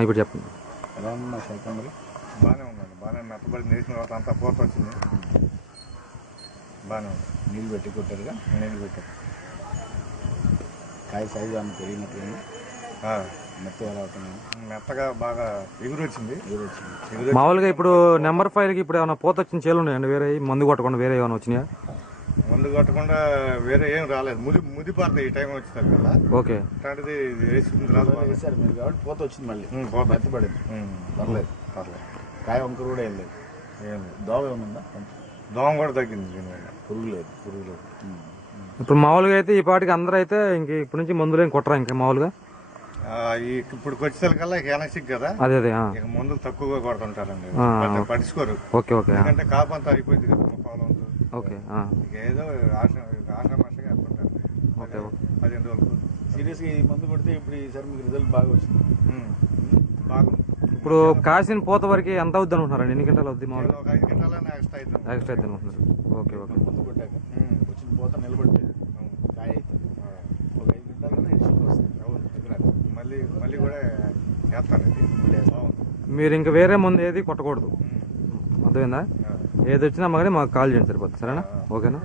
ఇప్పుడు చెప్పండి. ఎలా ఉంది మా సెకండరీ? బాగానే ఉందండి, బాగానే మెత్తబడి నేసిన తర్వాత అంతా పూత వచ్చింది, బాగానే ఉంది. నీళ్ళు పెట్టి కొట్టారుగా? నీళ్ళు పెట్టారు. కాయ సైజు అన్న పెరిగినట్టు మెత్తగా ఎలా అవుతుంది? మెత్తగా బాగా ఎగురు వచ్చింది. మామూలుగా ఇప్పుడు నెంబర్ 5కి ఇప్పుడు ఏమైనా పూత వచ్చిన చేలు ఉన్నాయండి? వేరే మందు కొట్టకుండా వేరే ఏమైనా వచ్చినాయా? మందు కొట్టకుండా వేరే ఏం రాలేదు. ముది పడతాయి ఈ టైం వచ్చింది కదా. ఓకే, అట్లాంటిది వేసుకుంది రాదు. వేసారు మీరు కాబట్టి పూత వచ్చింది, మళ్ళీ పూత మెత్తపడింది. పర్లేదు పర్లేదు. కాయ వంకర కూడా ఏం లేదు. ఏం లేదు. దోమ ఏమన్నా? దోమ కూడా తగ్గింది దీనివల్ల. పురుగు లేదు. ఇప్పుడు మామూలుగా అయితే ఈ పాటికి అందరూ అయితే ఇంక ఇప్పటి నుంచి మందులు ఏం కొట్టరా ఇంకా మామూలుగా? ఇప్పుడు వచ్చేసరికల్లా ఎనసిక్ కదా, అదే ఇక మందులు తక్కువగా కొడుతుంటారండి, పట్టించుకోరు. ఓకే ఓకే, ఎందుకంటే కాపంతా అయిపోయింది కదా మా పొలం. ఓకే, ఇక ఏదో ఆషామాషగా వేస్తుంటారు. 15 రోజులకు. సీరియస్గా ఈ మందు కొడితే ఇప్పుడు ఈసారి మీకు రిజల్ట్ బాగా వచ్చింది. బాగుంది. ఇప్పుడు కాసిన పూత వరకు ఎంత అవుద్ది అనుకుంటున్నారండి? ఎన్ని గంటలు అవుద్ది మామూలుగా? ఒక 5 గంటలైనా ఎక్స్ట్రా అవుతుంది. ఎక్స్ట్రా అయితే అనుకుంటున్నారు. Okay okay. మందు కొట్టాక వచ్చిన పూత నిలబడితే కాయ అవుతుంది. ఒక 5 గంటలైనా ఇష్యూకి వస్తుంది. మళ్ళీ కూడా చేస్తాను. మీరు ఇంకా వేరే మందు ఏది కొట్టకూడదు, అర్థమైందా? ఏది వచ్చినా మాకు కాల్ చేయండి, సరిపోతుంది. సరేనా? ఓకేనా?